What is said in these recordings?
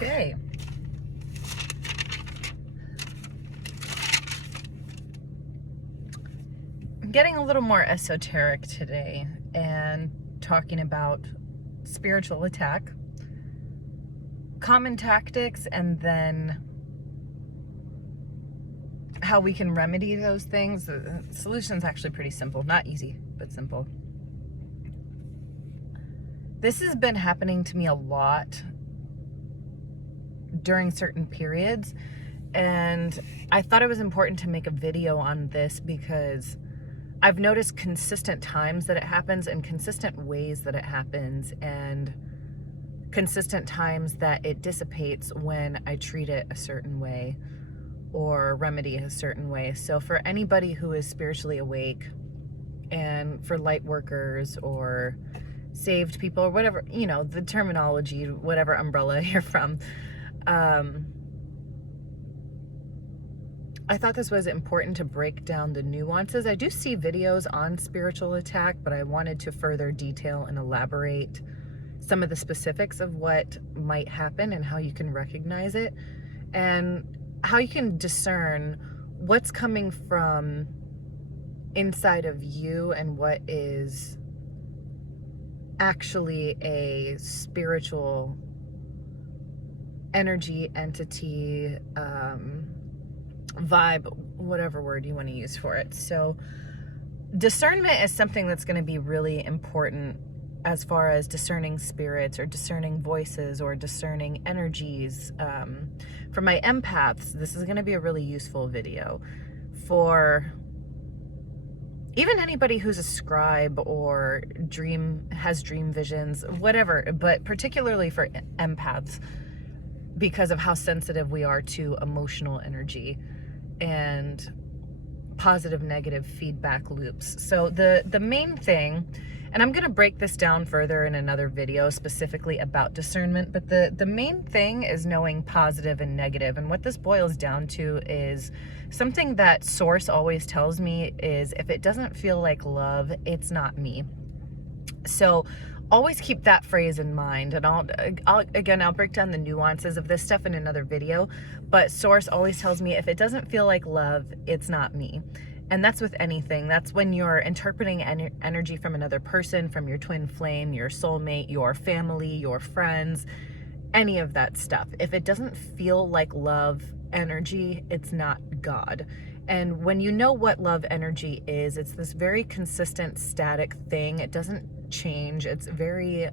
Okay. I'm getting a little more esoteric today and talking about spiritual attack, common tactics, and then how we can remedy those things. The solution's actually pretty simple. Not easy, but simple. This has been happening to me a lot during certain periods, and I thought it was important to make a video on this because I've noticed consistent times that it happens and consistent ways that it happens and consistent times that it dissipates when I treat it a certain way or remedy a certain way. So for anybody who is spiritually awake, and for light workers or saved people or whatever, you know, the terminology, whatever umbrella you're from, I thought this was important to break down the nuances. I do see videos on spiritual attack, but I wanted to further detail and elaborate some of the specifics of what might happen and how you can recognize it and how you can discern what's coming from inside of you and what is actually a spiritual energy, entity, vibe, whatever word you want to use for it. So discernment is something that's going to be really important as far as discerning spirits or discerning voices or discerning energies. For my empaths, this is going to be a really useful video. For even anybody who's a scribe or has dream visions, whatever, but particularly for empaths, because of how sensitive we are to emotional energy and positive, negative feedback loops. So the main thing, and I'm going to break this down further in another video specifically about discernment, but the main thing is knowing positive and negative. And what this boils down to is something that Source always tells me is, if it doesn't feel like love, it's not me. So always keep that phrase in mind. And I'll break down the nuances of this stuff in another video, but Source always tells me, if it doesn't feel like love, it's not me. And that's with anything. That's when you're interpreting energy from another person, from your twin flame, your soulmate, your family, your friends, any of that stuff. If it doesn't feel like love energy, it's not God. And when you know what love energy is, it's this very consistent, static thing. It doesn't change. It's very,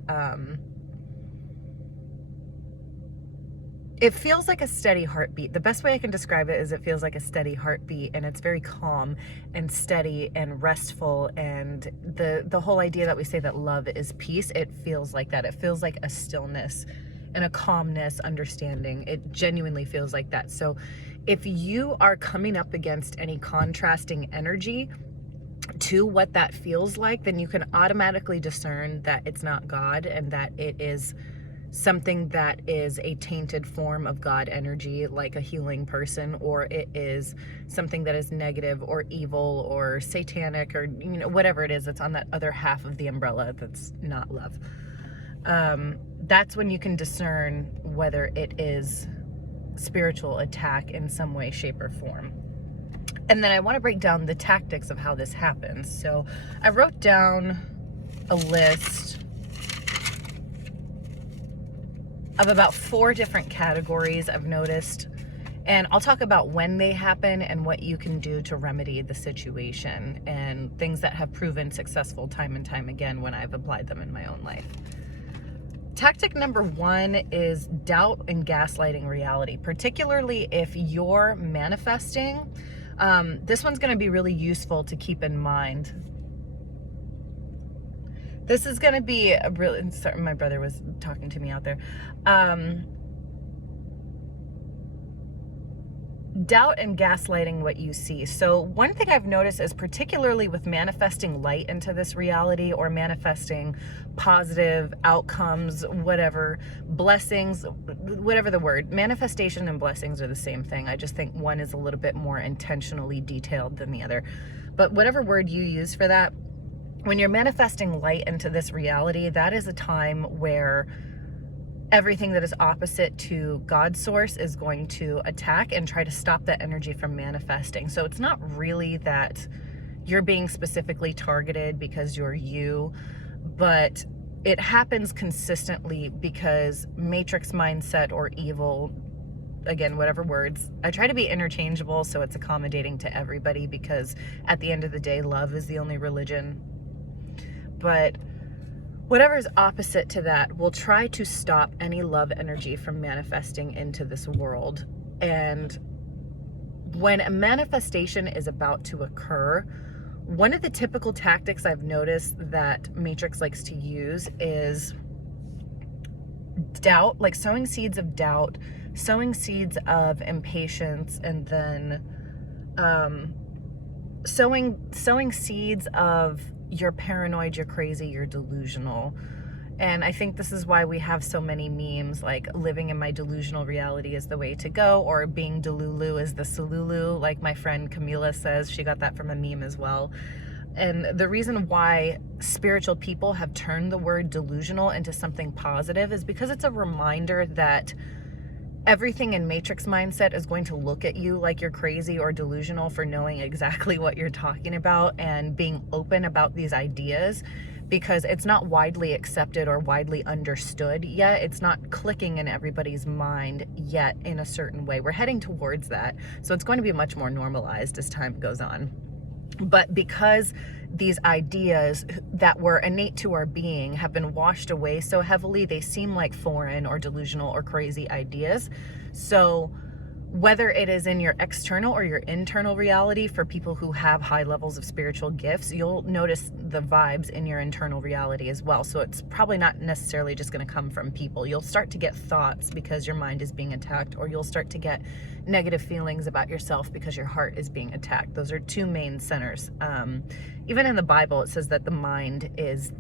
it feels like a steady heartbeat. The best way I can describe it is it feels like a steady heartbeat, and it's very calm and steady and restful. And the whole idea that we say that love is peace, it feels like that. It feels like a stillness and a calmness, understanding. It genuinely feels like that. So if you are coming up against any contrasting energy to what that feels like, then you can automatically discern that it's not God and that it is something that is a tainted form of God energy, like a healing person, or it is something that is negative or evil or satanic, or, you know, whatever it is that's on that other half of the umbrella that's not love. That's when you can discern whether it is spiritual attack in some way, shape, or form. And then I want to break down the tactics of how this happens. So I wrote down a list of about 4 different categories I've noticed, and I'll talk about when they happen and what you can do to remedy the situation, and things that have proven successful time and time again when I've applied them in my own life. Tactic number 1 is doubt and gaslighting reality, particularly if you're manifesting. This one's going to be really useful to keep in mind. This is going to be a really, sorry, my brother was talking to me out there. Doubt and gaslighting what you see. So one thing I've noticed is, particularly with manifesting light into this reality, or manifesting positive outcomes, whatever, blessings, whatever the word, manifestation and blessings are the same thing. I just think one is a little bit more intentionally detailed than the other. But whatever word you use for that, when you're manifesting light into this reality, that is a time where everything that is opposite to God's source is going to attack and try to stop that energy from manifesting. So it's not really that you're being specifically targeted because you're you, but it happens consistently because matrix mindset or evil, again, whatever words, I try to be interchangeable so it's accommodating to everybody, because at the end of the day, love is the only religion. But whatever is opposite to that will try to stop any love energy from manifesting into this world. And when a manifestation is about to occur, one of the typical tactics I've noticed that Matrix likes to use is doubt, like sowing seeds of doubt, sowing seeds of impatience, and then sowing seeds of you're paranoid, you're crazy, you're delusional. And I think this is why we have so many memes like living in my delusional reality is the way to go, or being delulu is the salulu, like my friend Camila says. She got that from a meme as well. And the reason why spiritual people have turned the word delusional into something positive is because it's a reminder that everything in matrix mindset is going to look at you like you're crazy or delusional for knowing exactly what you're talking about and being open about these ideas, because it's not widely accepted or widely understood yet. It's not clicking in everybody's mind yet in a certain way. We're heading towards that. So it's going to be much more normalized as time goes on. But because these ideas that were innate to our being have been washed away so heavily, they seem like foreign or delusional or crazy ideas. So whether it is in your external or your internal reality, for people who have high levels of spiritual gifts, you'll notice the vibes in your internal reality as well. So it's probably not necessarily just going to come from people. You'll start to get thoughts because your mind is being attacked, or you'll start to get negative feelings about yourself because your heart is being attacked. Those are two main centers. Even in the Bible, it says that the mind is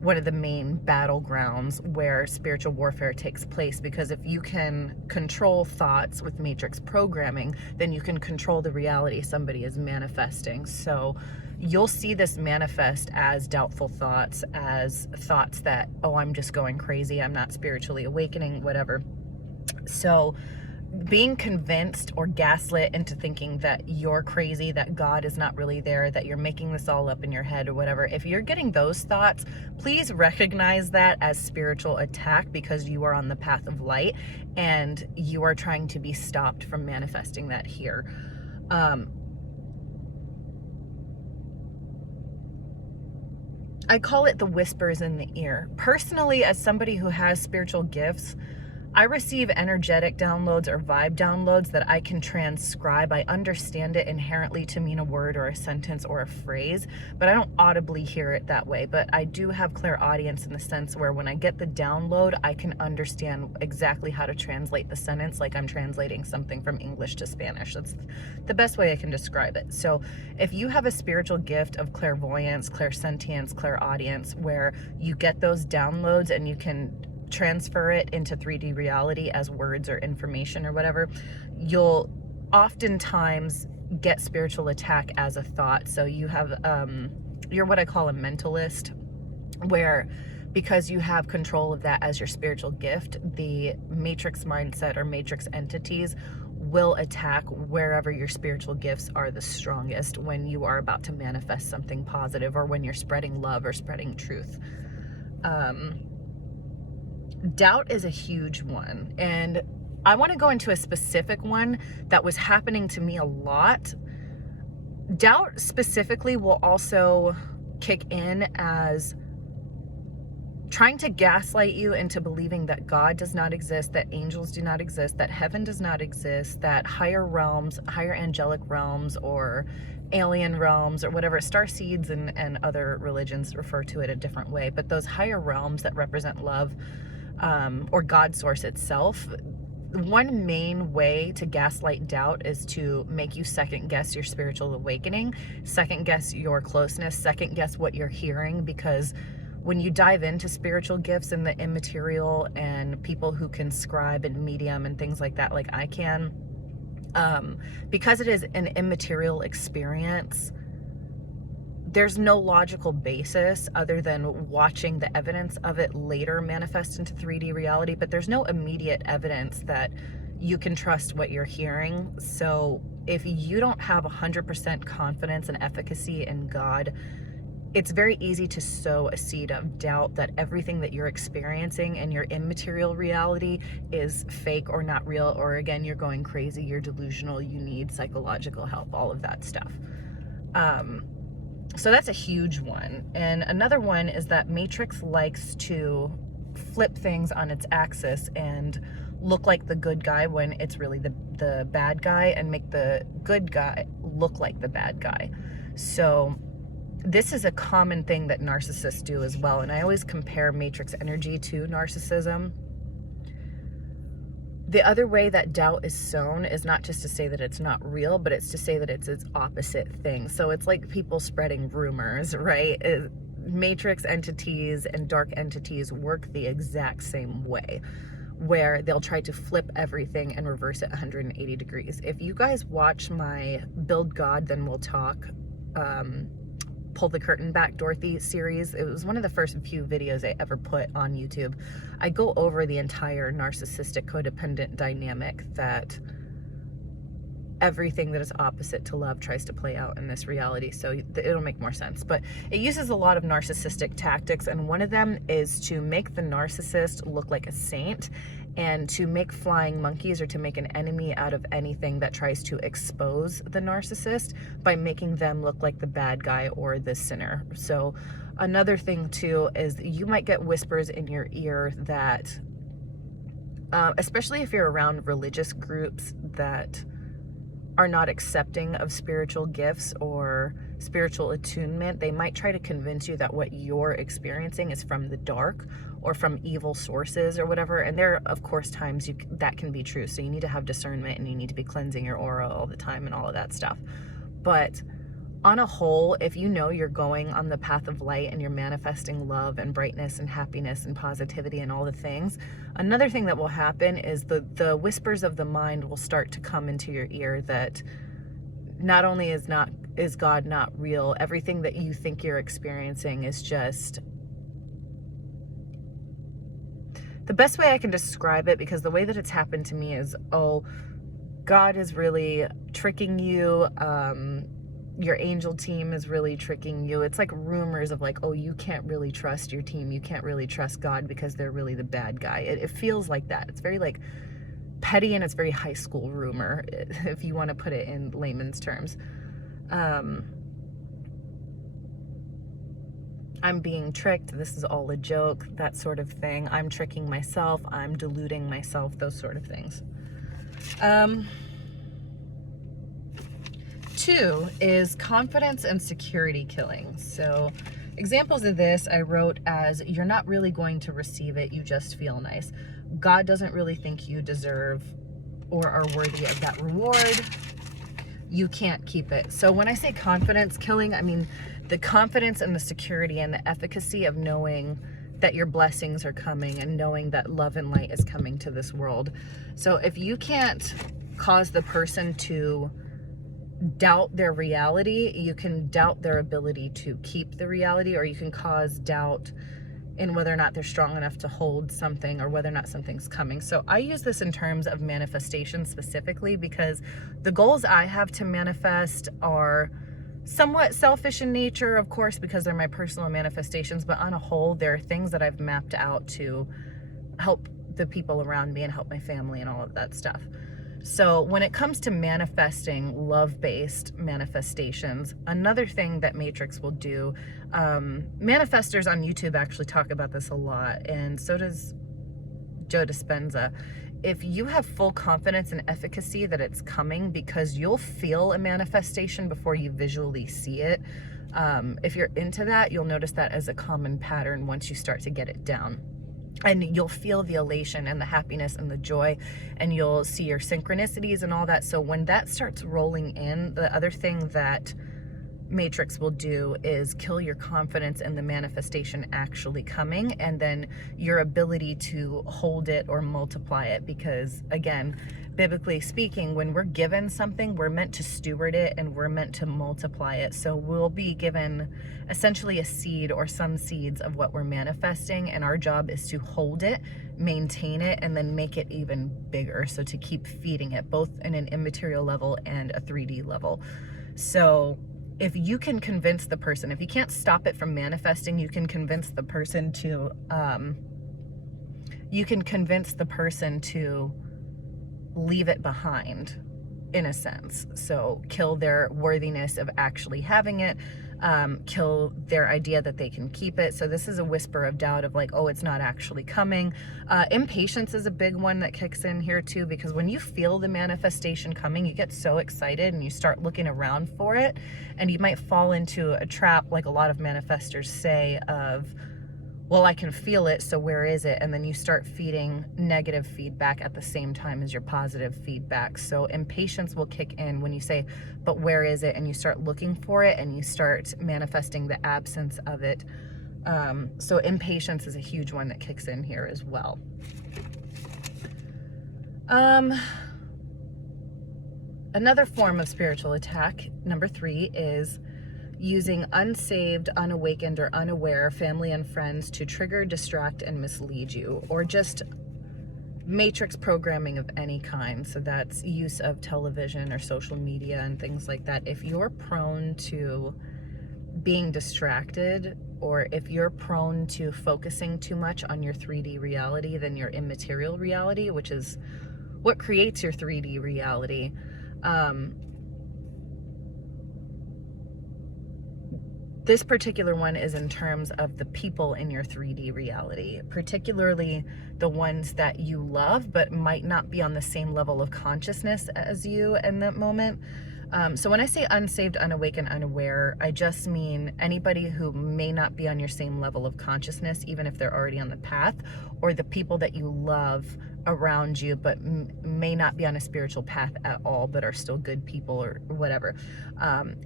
one of the main battlegrounds where spiritual warfare takes place, because if you can control thoughts with matrix programming, then you can control the reality somebody is manifesting. So you'll see this manifest as doubtful thoughts, as thoughts that, oh, I'm just going crazy, I'm not spiritually awakening, whatever. So being convinced or gaslit into thinking that you're crazy, that God is not really there, that you're making this all up in your head or whatever, if you're getting those thoughts, please recognize that as spiritual attack, because you are on the path of light and you are trying to be stopped from manifesting that here. I call it the whispers in the ear. Personally, as somebody who has spiritual gifts, I receive energetic downloads or vibe downloads that I can transcribe. I understand it inherently to mean a word or a sentence or a phrase, but I don't audibly hear it that way. But I do have clairaudience in the sense where when I get the download, I can understand exactly how to translate the sentence, like I'm translating something from English to Spanish. That's the best way I can describe it. So if you have a spiritual gift of clairvoyance, clairsentience, clairaudience, where you get those downloads and you can transfer it into 3D reality as words or information or whatever, you'll oftentimes get spiritual attack as a thought. So you have, you're what I call a mentalist, where because you have control of that as your spiritual gift, the matrix mindset or matrix entities will attack wherever your spiritual gifts are the strongest when you are about to manifest something positive, or when you're spreading love or spreading truth. Doubt is a huge one, and I want to go into a specific one that was happening to me a lot. Doubt specifically will also kick in as trying to gaslight you into believing that God does not exist, that angels do not exist, that heaven does not exist, that higher realms, higher angelic realms, or alien realms, or whatever, star seeds and other religions refer to it a different way, but those higher realms that represent love, or God source itself. One main way to gaslight doubt is to make you second guess your spiritual awakening, second guess your closeness, second guess what you're hearing, because when you dive into spiritual gifts and the immaterial and people who can scribe and medium and things like that, like I can, because it is an immaterial experience, there's no logical basis other than watching the evidence of it later manifest into 3D reality, but there's no immediate evidence that you can trust what you're hearing. So if you don't have 100% confidence and efficacy in God, it's very easy to sow a seed of doubt that everything that you're experiencing in your immaterial reality is fake or not real, or again, you're going crazy, you're delusional, you need psychological help, all of that stuff. So that's a huge one. And another one is that Matrix likes to flip things on its axis and look like the good guy when it's really the bad guy, and make the good guy look like the bad guy. So this is a common thing that narcissists do as well. And I always compare Matrix energy to narcissism. The other way that doubt is sown is not just to say that it's not real, but it's to say that it's its opposite thing. So it's like people spreading rumors, right? Matrix entities and dark entities work the exact same way, where they'll try to flip everything and reverse it 180 degrees. If you guys watch my Build God, Then We'll Talk, Pull the Curtain Back Dorothy series, it was one of the first few videos I ever put on YouTube. I go over the entire narcissistic codependent dynamic, that everything that is opposite to love tries to play out in this reality, so it'll make more sense. But it uses a lot of narcissistic tactics, and one of them is to make the narcissist look like a saint, and to make flying monkeys, or to make an enemy out of anything that tries to expose the narcissist, by making them look like the bad guy or the sinner. So another thing too is you might get whispers in your ear that, especially if you're around religious groups that are not accepting of spiritual gifts or spiritual attunement, they might try to convince you that what you're experiencing is from the dark or from evil sources or whatever. And there are, of course, times that can be true. So you need to have discernment, and you need to be cleansing your aura all the time and all of that stuff. But on a whole, if you know you're going on the path of light and you're manifesting love and brightness and happiness and positivity and all the things, another thing that will happen is the whispers of the mind will start to come into your ear that not only is God not real, everything that you think you're experiencing is just... The best way I can describe it, because the way that it's happened to me is, oh, God is really tricking you, your angel team is really tricking you. It's like rumors of like, oh, you can't really trust your team, you can't really trust God because they're really the bad guy. It feels like that. It's very like petty, and it's very high school rumor, if you want to put it in layman's terms. I'm being tricked, this is all a joke, that sort of thing. I'm tricking myself, I'm deluding myself, those sort of things. 2 is confidence and security killing. So examples of this I wrote as, you're not really going to receive it, you just feel nice. God doesn't really think you deserve or are worthy of that reward. You can't keep it. So when I say confidence killing, I mean the confidence and the security and the efficacy of knowing that your blessings are coming, and knowing that love and light is coming to this world. So if you can't cause the person to doubt their reality, you can doubt their ability to keep the reality, or you can cause doubt in whether or not they're strong enough to hold something, or whether or not something's coming. So I use this in terms of manifestation specifically, because the goals I have to manifest are somewhat selfish in nature, of course, because they're my personal manifestations, but on a whole, there are things that I've mapped out to help the people around me and help my family and all of that stuff. So when it comes to manifesting love-based manifestations, another thing that Matrix will do, manifestors on YouTube actually talk about this a lot, and so does Joe Dispenza. If you have full confidence and efficacy that it's coming, because you'll feel a manifestation before you visually see it, if you're into that, you'll notice that as a common pattern once you start to get it down. And you'll feel the elation and the happiness and the joy, and you'll see your synchronicities and all that. So when that starts rolling in, the other thing that Matrix will do is kill your confidence in the manifestation actually coming, and then your ability to hold it or multiply it. Because again, biblically speaking, when we're given something, we're meant to steward it and we're meant to multiply it. So we'll be given essentially a seed or some seeds of what we're manifesting, and our job is to hold it, maintain it, and then make it even bigger. So to keep feeding it, both in an immaterial level and a 3D level. So if you can convince the person, if you can't stop it from manifesting, you can convince the person to, leave it behind, in a sense. So kill their worthiness of actually having it, kill their idea that they can keep it. So this is a whisper of doubt of like, oh, it's not actually coming. Impatience is a big one that kicks in here too, because when you feel the manifestation coming, you get so excited and you start looking around for it, and you might fall into a trap, like a lot of manifestors say, of, well, I can feel it, so where is it? And then you start feeding negative feedback at the same time as your positive feedback. So impatience will kick in when you say, but where is it? And you start looking for it and you start manifesting the absence of it. So impatience is a huge one that kicks in here as well. Another form of spiritual attack, number 3, is using unsaved, unawakened, or unaware family and friends to trigger, distract, and mislead you, or just matrix programming of any kind. So that's use of television or social media and things like that. If you're prone to being distracted, or if you're prone to focusing too much on your 3D reality than your immaterial reality, which is what creates your 3D reality, this particular one is in terms of the people in your 3D reality, particularly the ones that you love but might not be on the same level of consciousness as you in that moment. So when I say unsaved, unawakened, unaware, I just mean anybody who may not be on your same level of consciousness, even if they're already on the path, or the people that you love around you but may not be on a spiritual path at all but are still good people or whatever.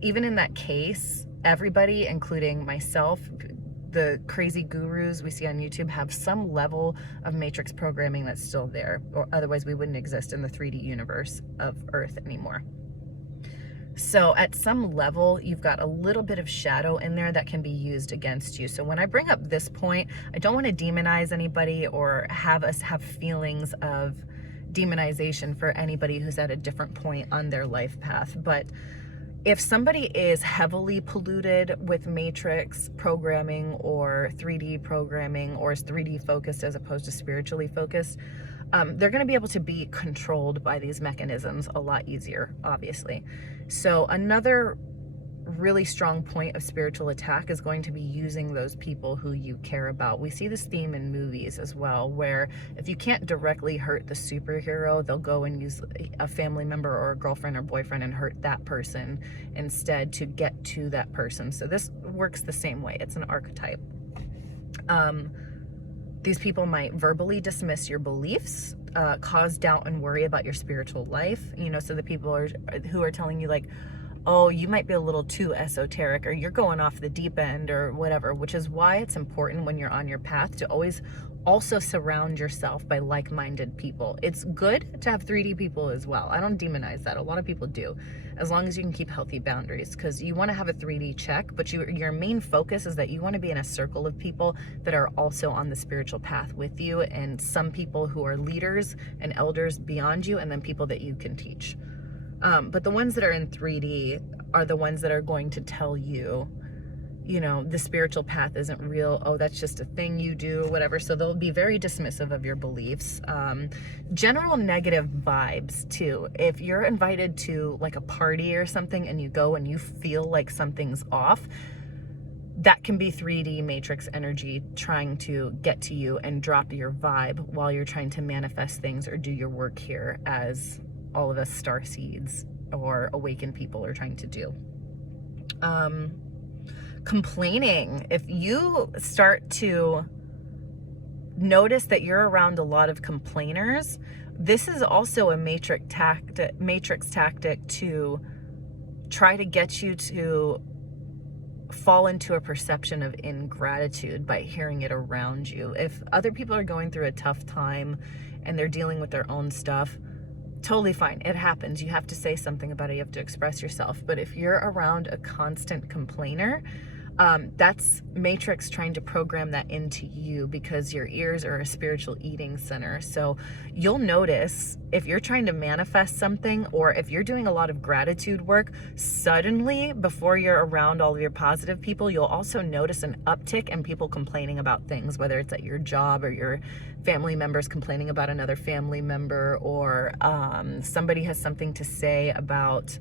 Even in that case, everybody, including myself, the crazy gurus we see on YouTube, have some level of matrix programming that's still there, or otherwise we wouldn't exist in the 3D universe of Earth anymore. So at some level, you've got a little bit of shadow in there that can be used against you. So when I bring up this point, I don't want to demonize anybody or have us have feelings of demonization for anybody who's at a different point on their life path. But if somebody is heavily polluted with matrix programming or 3D programming, or is 3D focused as opposed to spiritually focused, they're going to be able to be controlled by these mechanisms a lot easier, obviously. So another really strong point of spiritual attack is going to be using those people who you care about. We see this theme in movies as well, where if you can't directly hurt the superhero, they'll go and use a family member or a girlfriend or boyfriend and hurt that person instead to get to that person. So this works the same way. It's an archetype. These people might verbally dismiss your beliefs, cause doubt and worry about your spiritual life. You know, so the people who are telling you like, oh, you might be a little too esoteric, or you're going off the deep end, or whatever, which is why it's important when you're on your path to always also surround yourself by like-minded people. It's good to have 3D people as well. I don't demonize that. A lot of people do, as long as you can keep healthy boundaries, because you want to have a 3D check, but your main focus is that you want to be in a circle of people that are also on the spiritual path with you, and some people who are leaders and elders beyond you, and then people that you can teach. But the ones that are in 3D are the ones that are going to tell you, you know, the spiritual path isn't real. Oh, that's just a thing you do, whatever. So they'll be very dismissive of your beliefs. General negative vibes too. If you're invited to like a party or something and you go and you feel like something's off, that can be 3D matrix energy trying to get to you and drop your vibe while you're trying to manifest things or do your work here, as all of us star seeds or awakened people are trying to do. Complaining. If you start to notice that you're around a lot of complainers, this is also a matrix tactic to try to get you to fall into a perception of ingratitude by hearing it around you. If other people are going through a tough time and they're dealing with their own stuff, totally fine. It happens. You have to say something about it. You have to express yourself. But if you're around a constant complainer, that's Matrix trying to program that into you, because your ears are a spiritual eating center. So you'll notice if you're trying to manifest something, or if you're doing a lot of gratitude work, suddenly before you're around all of your positive people, you'll also notice an uptick in people complaining about things, whether it's at your job or your family members complaining about another family member, or somebody has something to say about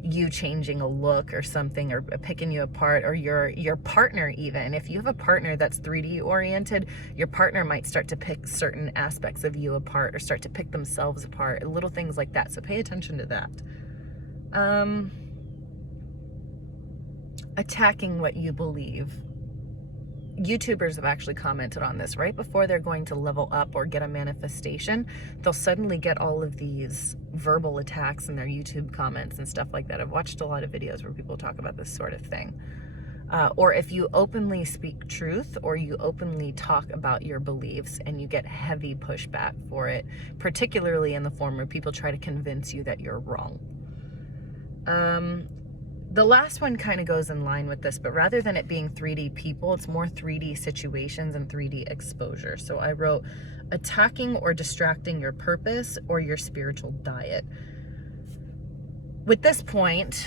you changing a look or something, or picking you apart, or your partner. Even if you have a partner that's 3D oriented, your partner might start to pick certain aspects of you apart, or start to pick themselves apart, little things like that. So pay attention to that. Attacking what you believe. YouTubers have actually commented on this. Right before they're going to level up or get a manifestation, they'll suddenly get all of these verbal attacks in their YouTube comments and stuff like that. I've watched a lot of videos where people talk about this sort of thing. Or if you openly speak truth, or you openly talk about your beliefs, and you get heavy pushback for it, particularly in the form where people try to convince you that you're wrong. The last one kind of goes in line with this, but rather than it being 3D people, it's more 3D situations and 3D exposure. So I wrote attacking or distracting your purpose or your spiritual diet. With this point,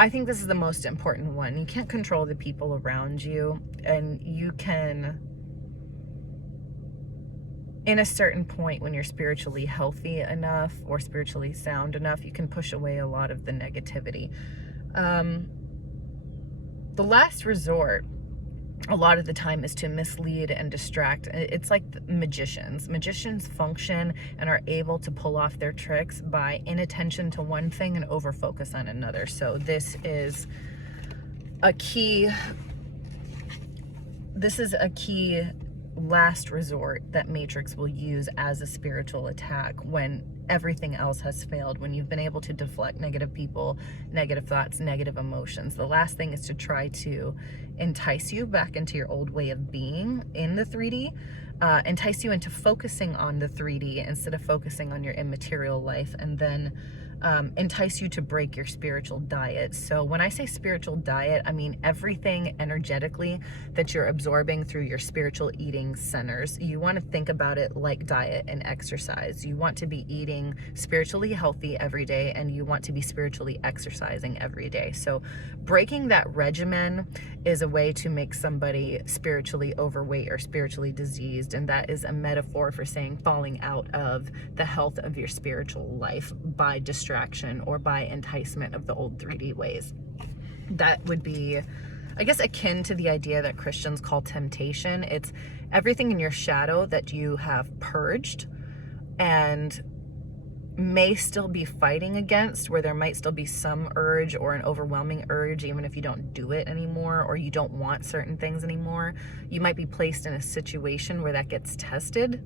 I think this is the most important one. You can't control the people around you, and you can, in a certain point when you're spiritually healthy enough or spiritually sound enough, you can push away a lot of the negativity. The last resort, a lot of the time, is to mislead and distract. It's like magicians. Magicians function and are able to pull off their tricks by inattention to one thing and over focus on another. So this is a key last resort that Matrix will use as a spiritual attack when everything else has failed, when you've been able to deflect negative people, negative thoughts, negative emotions. The last thing is to try to entice you back into your old way of being in the 3D, entice you into focusing on the 3D instead of focusing on your immaterial life, and then entice you to break your spiritual diet. So when I say spiritual diet, I mean everything energetically that you're absorbing through your spiritual eating centers. You want to think about it like diet and exercise. You want to be eating spiritually healthy every day, and you want to be spiritually exercising every day. So breaking that regimen is a way to make somebody spiritually overweight or spiritually diseased, and that is a metaphor for saying falling out of the health of your spiritual life by distraction or by enticement of the old 3D ways. That would be, I guess, akin to the idea that Christians call temptation. It's everything in your shadow that you have purged and may still be fighting against, where there might still be some urge or an overwhelming urge, even if you don't do it anymore, or you don't want certain things anymore. You might be placed in a situation where that gets tested,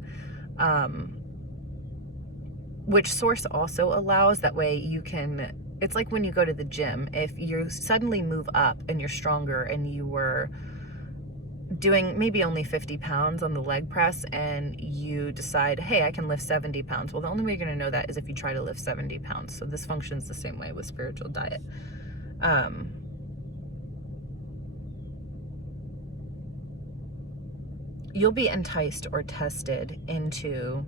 which Source also allows. That way you can, it's like when you go to the gym, if you suddenly move up and you're stronger, and you were doing maybe only 50 pounds on the leg press, and you decide, hey, I can lift 70 pounds. Well, the only way you're going to know that is if you try to lift 70 pounds. So this functions the same way with spiritual diet. You'll be enticed or tested into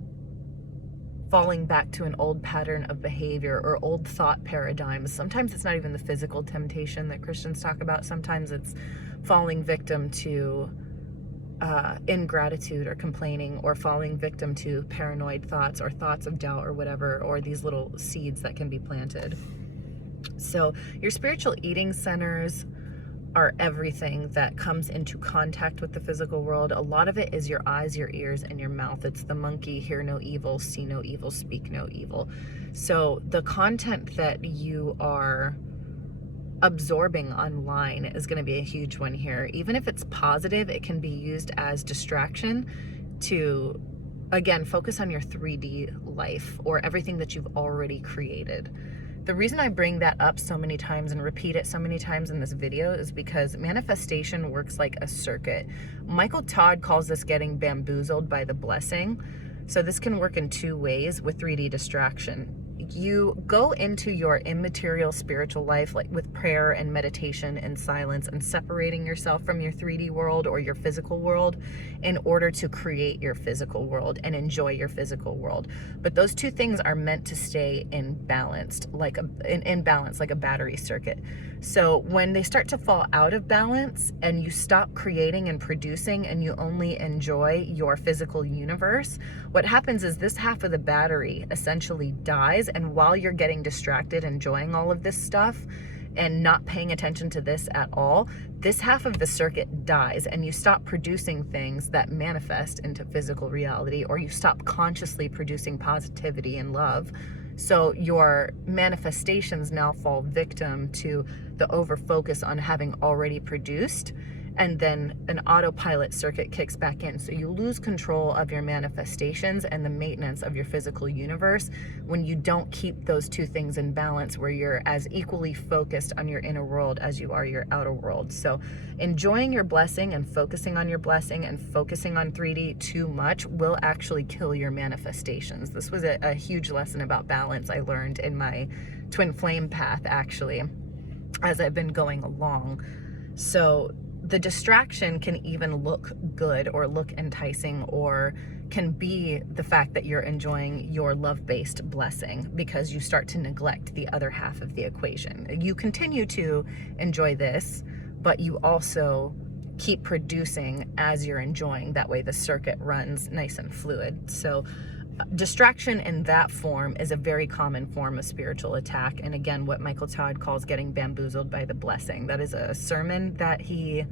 falling back to an old pattern of behavior or old thought paradigms. Sometimes it's not even the physical temptation that Christians talk about. Sometimes it's falling victim to ingratitude or complaining, or falling victim to paranoid thoughts or thoughts of doubt or whatever, or these little seeds that can be planted. So your spiritual eating centers are everything that comes into contact with the physical world. A lot of it is your eyes, your ears, and your mouth. It's the monkey, hear no evil, see no evil, speak no evil. So the content that you are absorbing online is going to be a huge one here. Even if it's positive, it can be used as distraction to, again, focus on your 3D life or everything that you've already created. The reason I bring that up so many times and repeat it so many times in this video is because manifestation works like a circuit. Michael Todd calls this getting bamboozled by the blessing. So this can work in two ways with 3D distraction. You go into your immaterial spiritual life, like with prayer and meditation and silence and separating yourself from your 3D world or your physical world in order to create your physical world and enjoy your physical world. But those two things are meant to stay in balance, like a battery circuit. So when they start to fall out of balance and you stop creating and producing and you only enjoy your physical universe, what happens is this half of the battery essentially dies, and while you're getting distracted enjoying all of this stuff and not paying attention to this at all, this half of the circuit dies and you stop producing things that manifest into physical reality, or you stop consciously producing positivity and love. So your manifestations now fall victim to the over focus on having already produced, and then an autopilot circuit kicks back in. So you lose control of your manifestations and the maintenance of your physical universe when you don't keep those two things in balance, where you're as equally focused on your inner world as you are your outer world. So enjoying your blessing and focusing on your blessing and focusing on 3D too much will actually kill your manifestations. This was a huge lesson about balance I learned in my twin flame path, actually, as I've been going along. So the distraction can even look good or look enticing, or can be the fact that you're enjoying your love-based blessing because you start to neglect the other half of the equation. You continue to enjoy this, but you also keep producing as you're enjoying. That way the circuit runs nice and fluid. So distraction in that form is a very common form of spiritual attack. And again, what Michael Todd calls getting bamboozled by the blessing. That is a sermon that he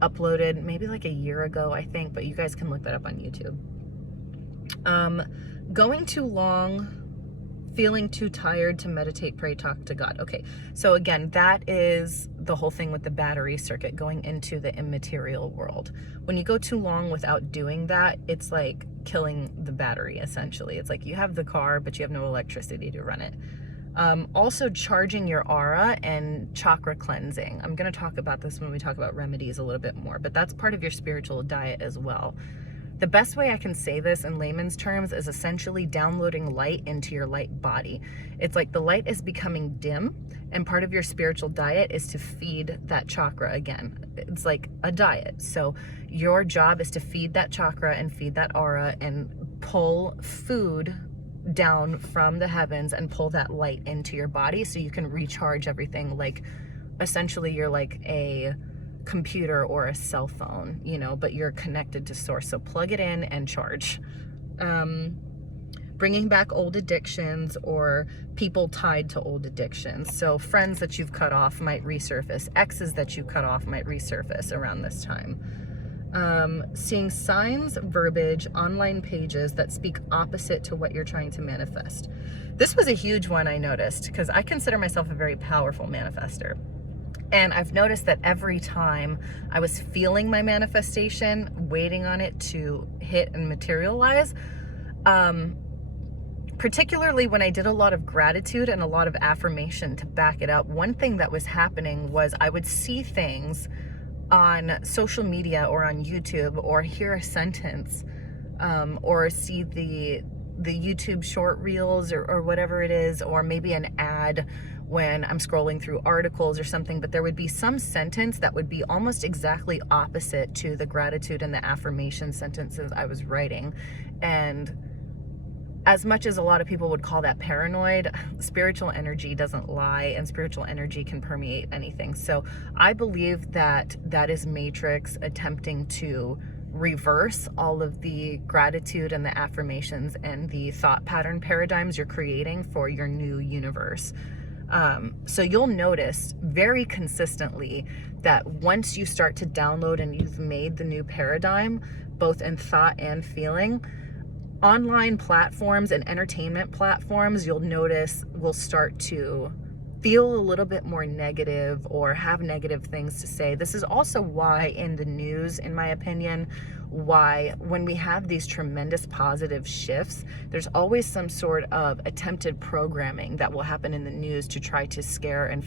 uploaded maybe like a year ago, I think, but you guys can look that up on YouTube. Going too long, feeling too tired to meditate, pray, talk to God. Okay, so again, that is the whole thing with the battery circuit, going into the immaterial world. When you go too long without doing that, it's like killing the battery, essentially. It's like you have the car, but you have no electricity to run it. Also charging your aura and chakra cleansing. I'm going to talk about this when we talk about remedies a little bit more, but that's part of your spiritual diet as well. The best way I can say this in layman's terms is essentially downloading light into your light body. It's like the light is becoming dim, and part of your spiritual diet is to feed that chakra again. It's like a diet. So your job is to feed that chakra and feed that aura and pull food down from the heavens and pull that light into your body so you can recharge everything. Like essentially you're like a computer or a cell phone, you know, but you're connected to source. So plug it in and charge. Bringing back old addictions or people tied to old addictions. So friends that you've cut off might resurface. Exes that you cut off might resurface around this time. Seeing signs, verbiage, online pages that speak opposite to what you're trying to manifest. This was a huge one I noticed because I consider myself a very powerful manifester. And I've noticed that every time I was feeling my manifestation, waiting on it to hit and materialize, particularly when I did a lot of gratitude and a lot of affirmation to back it up, one thing that was happening was I would see things on social media or on YouTube, or hear a sentence, or see the YouTube short reels or whatever it is, or maybe an ad when I'm scrolling through articles or something, but there would be some sentence that would be almost exactly opposite to the gratitude and the affirmation sentences I was writing. And as much as a lot of people would call that paranoid, spiritual energy doesn't lie, and spiritual energy can permeate anything. So I believe that that is Matrix attempting to reverse all of the gratitude and the affirmations and the thought pattern paradigms you're creating for your new universe. So you'll notice very consistently that once you start to download and you've made the new paradigm, both in thought and feeling, online platforms and entertainment platforms, you'll notice will start to feel a little bit more negative or have negative things to say. This is also why in the news, in my opinion, why when we have these tremendous positive shifts, there's always some sort of attempted programming that will happen in the news to try to scare and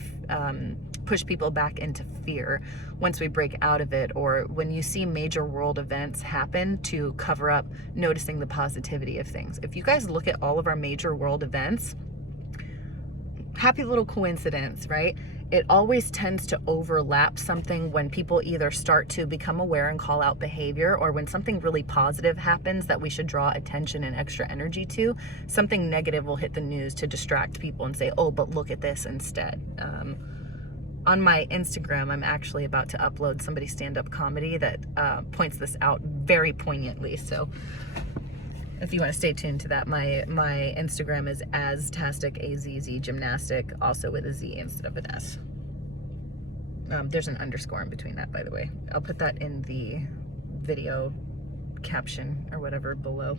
push people back into fear once we break out of it, or when you see major world events happen to cover up noticing the positivity of things. If you guys look at all of our major world events, happy little coincidence, right? It always tends to overlap something when people either start to become aware and call out behavior, or when something really positive happens that we should draw attention and extra energy to, something negative will hit the news to distract people and say, oh, but look at this instead. On my Instagram, I'm actually about to upload somebody's stand-up comedy that points this out very poignantly. So if you want to stay tuned to that, my Instagram is Aztastic, A-Z-Z, gymnastic, also with a Z instead of an S. There's an underscore in between that, by the way. I'll put that in the video caption or whatever below.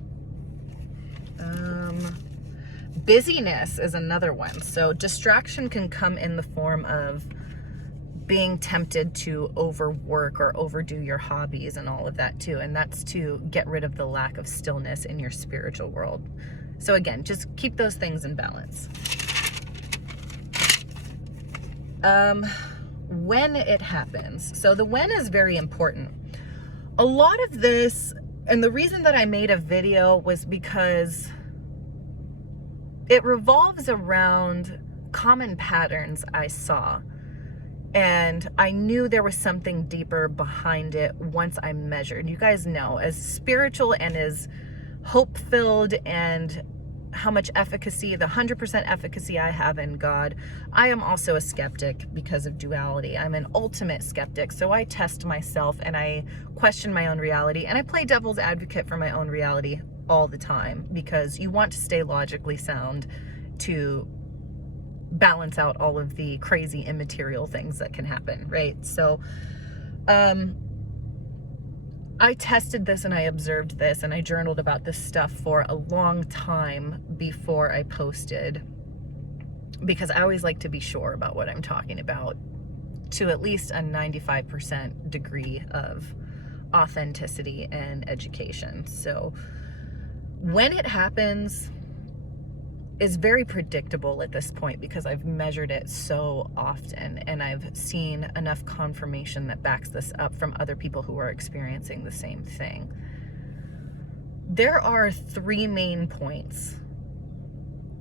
Busyness is another one. So distraction can come in the form of being tempted to overwork or overdo your hobbies and all of that too. And that's to get rid of the lack of stillness in your spiritual world. So again, just keep those things in balance. When it happens. So the when is very important. A lot of this, and the reason that I made a video was because it revolves around common patterns I saw. And I knew there was something deeper behind it once I measured. You guys know, as spiritual and as hope-filled and how much efficacy, the 100% efficacy I have in God, I am also a skeptic because of duality. I'm an ultimate skeptic. So I test myself and I question my own reality, and I play devil's advocate for my own reality all the time, because you want to stay logically sound to balance out all of the crazy immaterial things that can happen, right? So I tested this and I observed this and I journaled about this stuff for a long time before I posted, because I always like to be sure about what I'm talking about to at least a 95% degree of authenticity and education. So when it happens is very predictable at this point, because I've measured it so often and I've seen enough confirmation that backs this up from other people who are experiencing the same thing. There are three main points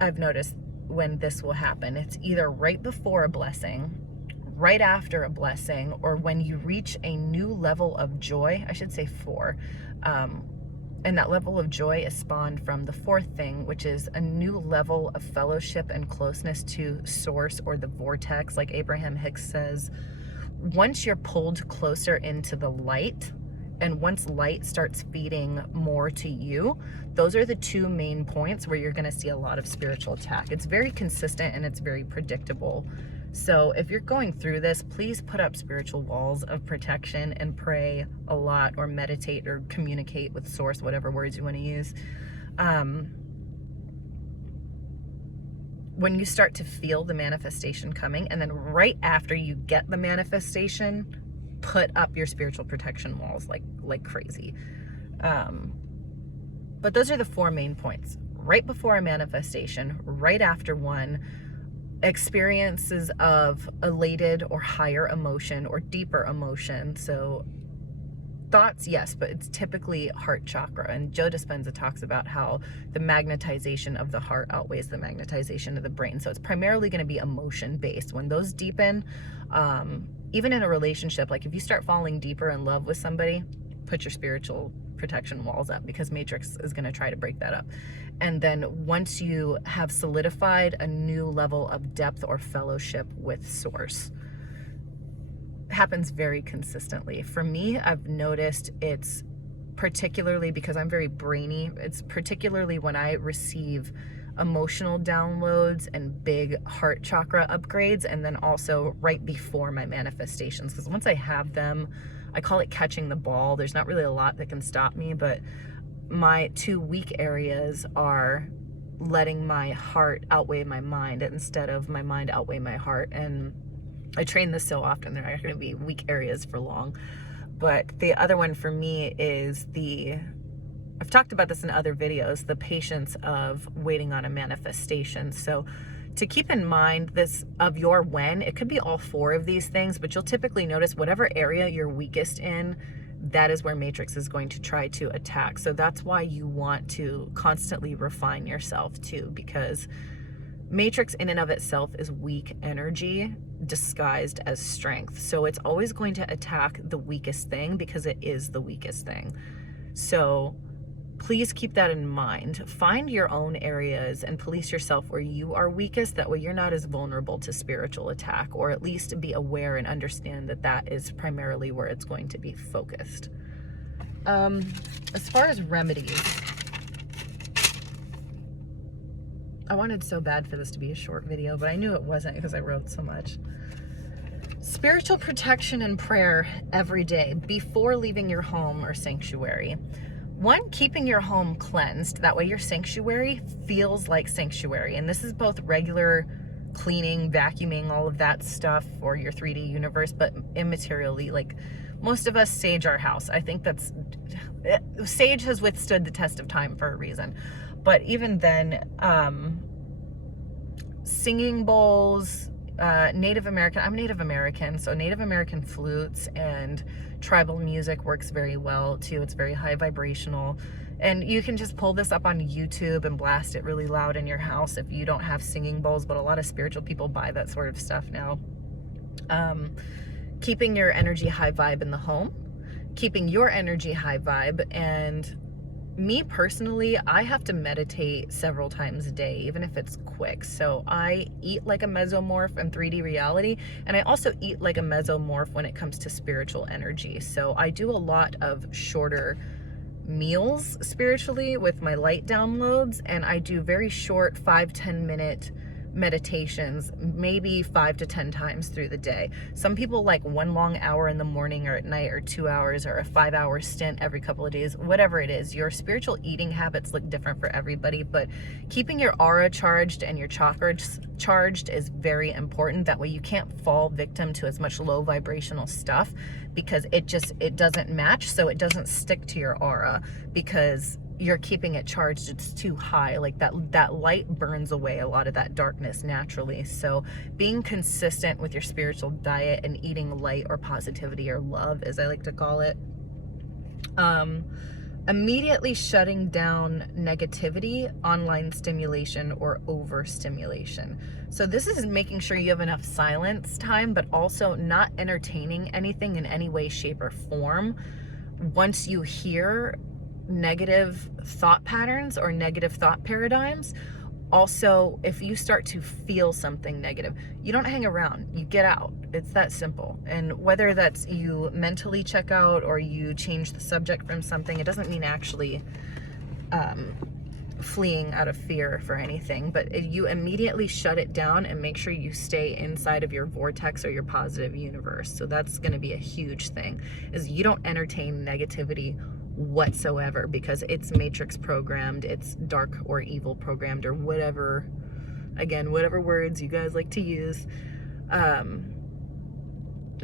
I've noticed when this will happen. It's either right before a blessing, right after a blessing, or when you reach a new level of joy. I should say four. And that level of joy is spawned from the fourth thing, which is a new level of fellowship and closeness to source or the vortex. Like Abraham Hicks says, once you're pulled closer into the light, and once light starts feeding more to you, those are the two main points where you're going to see a lot of spiritual attack. It's very consistent and it's very predictable. So if you're going through this, please put up spiritual walls of protection and pray a lot, or meditate or communicate with source, whatever words you want to use. When you start to feel the manifestation coming, and then right after you get the manifestation, put up your spiritual protection walls like crazy. But those are the four main points. Right before a manifestation, right after one, experiences of elated or higher emotion or deeper emotion. So thoughts, yes, but it's typically heart chakra. And Joe Dispenza talks about how the magnetization of the heart outweighs the magnetization of the brain. So it's primarily going to be emotion based. When those deepen, even in a relationship, like if you start falling deeper in love with somebody, put your spiritual protection walls up, because Matrix is going to try to break that up. And then once you have solidified a new level of depth or fellowship with source, happens very consistently. For me, I've noticed it's particularly because I'm very brainy. It's particularly when I receive emotional downloads and big heart chakra upgrades, and then also right before my manifestations. Because once I have them, I call it catching the ball. There's not really a lot that can stop me, but my two weak areas are letting my heart outweigh my mind instead of my mind outweigh my heart. And I train this so often, there aren't going to be weak areas for long. But the other one for me is I've talked about this in other videos, the patience of waiting on a manifestation. So to keep in mind this of your when, it could be all four of these things, but you'll typically notice whatever area you're weakest in, that is where Matrix is going to try to attack. So that's why you want to constantly refine yourself too, because Matrix in and of itself is weak energy disguised as strength. So it's always going to attack the weakest thing because it is the weakest thing. So please keep that in mind. Find your own areas and police yourself where you are weakest. That way you're not as vulnerable to spiritual attack, or at least be aware and understand that that is primarily where it's going to be focused. As far as remedies, I wanted so bad for this to be a short video, but I knew it wasn't because I wrote so much. Spiritual protection and prayer every day before leaving your home or sanctuary. One, keeping your home cleansed. That way your sanctuary feels like sanctuary. And this is both regular cleaning, vacuuming, all of that stuff for your 3D universe, but immaterially, like most of us sage our house. I think sage has withstood the test of time for a reason. But even then, singing bowls, Native American, I'm Native American, so Native American flutes and tribal music works very well too. It's very high vibrational, and you can just pull this up on YouTube and blast it really loud in your house if you don't have singing bowls, but a lot of spiritual people buy that sort of stuff now. Keeping your energy high vibe in the home, keeping your energy high vibe. And me personally, I have to meditate several times a day, even if it's quick. So I eat like a mesomorph in 3D reality, and I also eat like a mesomorph when it comes to spiritual energy. So I do a lot of shorter meals spiritually with my light downloads, and I do very short 5-10 minute meditations, maybe 5 to 10 times through the day. Some people like 1 long hour in the morning or at night, or 2 hours, or a 5-hour stint every couple of days. Whatever it is, your spiritual eating habits look different for everybody, but keeping your aura charged and your chakras charged is very important. That way you can't fall victim to as much low vibrational stuff, because it doesn't match, so it doesn't stick to your aura because you're keeping it charged. It's too high. Like that light burns away a lot of that darkness naturally. So being consistent with your spiritual diet and eating light or positivity or love, as I like to call it. Immediately shutting down negativity, online stimulation, or overstimulation. So this is making sure you have enough silence time, but also not entertaining anything in any way, shape, or form. Once you hear negative thought patterns or negative thought paradigms, also, if you start to feel something negative, you don't hang around, you get out. It's that simple. And whether that's you mentally check out or you change the subject from something, it doesn't mean actually fleeing out of fear for anything, but you immediately shut it down and make sure you stay inside of your vortex or your positive universe. So that's going to be a huge thing, is you don't entertain negativity whatsoever, because it's matrix programmed, it's dark or evil programmed, or whatever, again, whatever words you guys like to use. As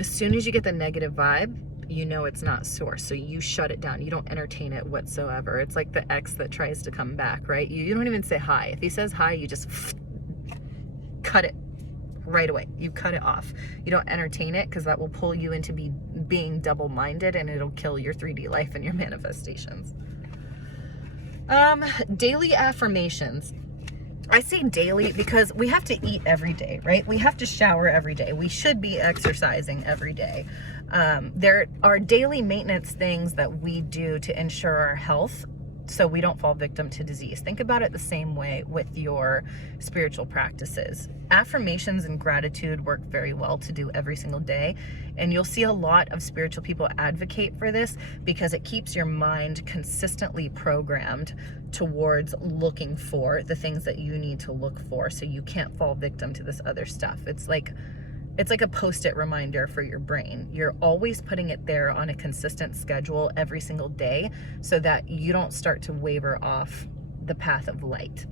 soon as you get the negative vibe, you know it's not source, so you shut it down. You don't entertain it whatsoever. It's like the ex that tries to come back, right? You don't even say hi. If he says hi, you just cut it right away. You cut it off. You don't entertain it, because that will pull you into being double-minded, and it'll kill your 3D life and your manifestations. Daily affirmations. I say daily because we have to eat every day, right? We have to shower every day. We should be exercising every day. There are daily maintenance things that we do to ensure our health, so we don't fall victim to disease. Think about it the same way with your spiritual practices. Affirmations and gratitude work very well to do every single day. And you'll see a lot of spiritual people advocate for this, because it keeps your mind consistently programmed towards looking for the things that you need to look for, so you can't fall victim to this other stuff. It's like a post-it reminder for your brain. You're always putting it there on a consistent schedule every single day, so that you don't start to waver off the path of light.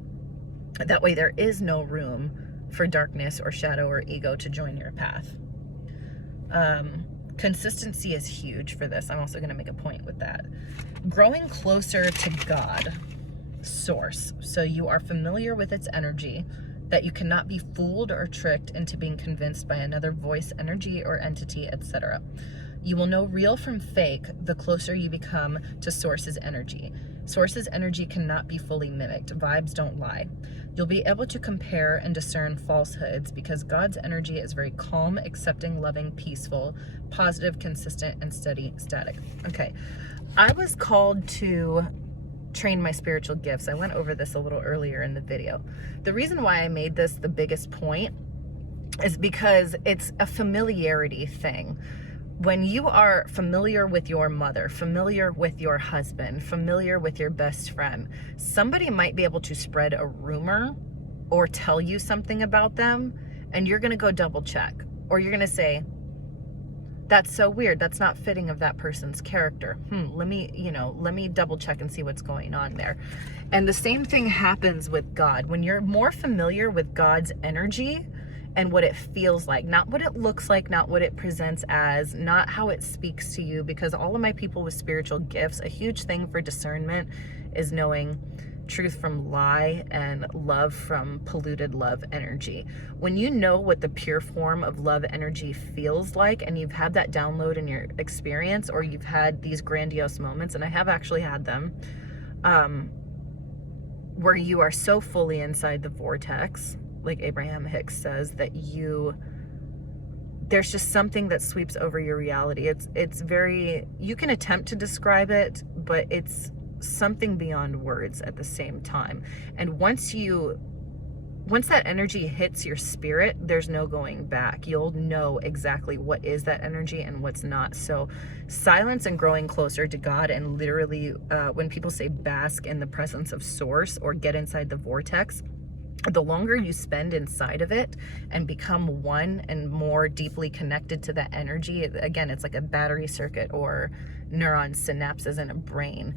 That way there is no room for darkness or shadow or ego to join your path. Consistency is huge for this. I'm also going to make a point with that. Growing closer to God, source, so you are familiar with its energy, that you cannot be fooled or tricked into being convinced by another voice, energy, or entity, etc. You will know real from fake the closer you become to Source's energy. Source's energy cannot be fully mimicked. Vibes don't lie. You'll be able to compare and discern falsehoods because God's energy is very calm, accepting, loving, peaceful, positive, consistent, and steady, static. Okay, I was called to train my spiritual gifts. I went over this a little earlier in the video. The reason why I made this the biggest point is because it's a familiarity thing. When you are familiar with your mother, familiar with your husband, familiar with your best friend, somebody might be able to spread a rumor or tell you something about them, and you're going to go double check, or you're going to say, that's so weird. That's not fitting of that person's character. Let me double check and see what's going on there. And the same thing happens with God. When you're more familiar with God's energy and what it feels like, not what it looks like, not what it presents as, not how it speaks to you, because all of my people with spiritual gifts, a huge thing for discernment is knowing truth from lie and love from polluted love energy. When you know what the pure form of love energy feels like, and you've had that download in your experience, or you've had these grandiose moments, and I have actually had them, where you are so fully inside the vortex, like Abraham Hicks says, that there's just something that sweeps over your reality. It's very, you can attempt to describe it, but it's something beyond words at the same time. And once that energy hits your spirit, there's no going back. You'll know exactly what is that energy and what's not. So silence and growing closer to God, and literally when people say bask in the presence of Source or get inside the vortex, the longer you spend inside of it and become one and more deeply connected to that energy, again, it's like a battery circuit or neuron synapses in a brain,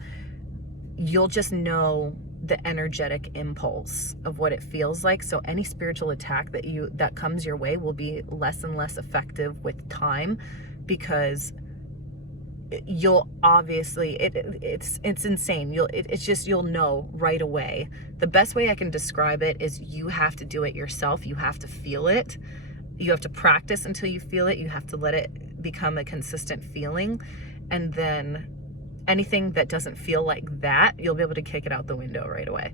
you'll just know the energetic impulse of what it feels like. So any spiritual attack that comes your way will be less and less effective with time, because you'll obviously, it's insane. You'll know right away. The best way I can describe it is you have to do it yourself. You have to feel it. You have to practice until you feel it. You have to let it become a consistent feeling, and then anything that doesn't feel like that, you'll be able to kick it out the window right away.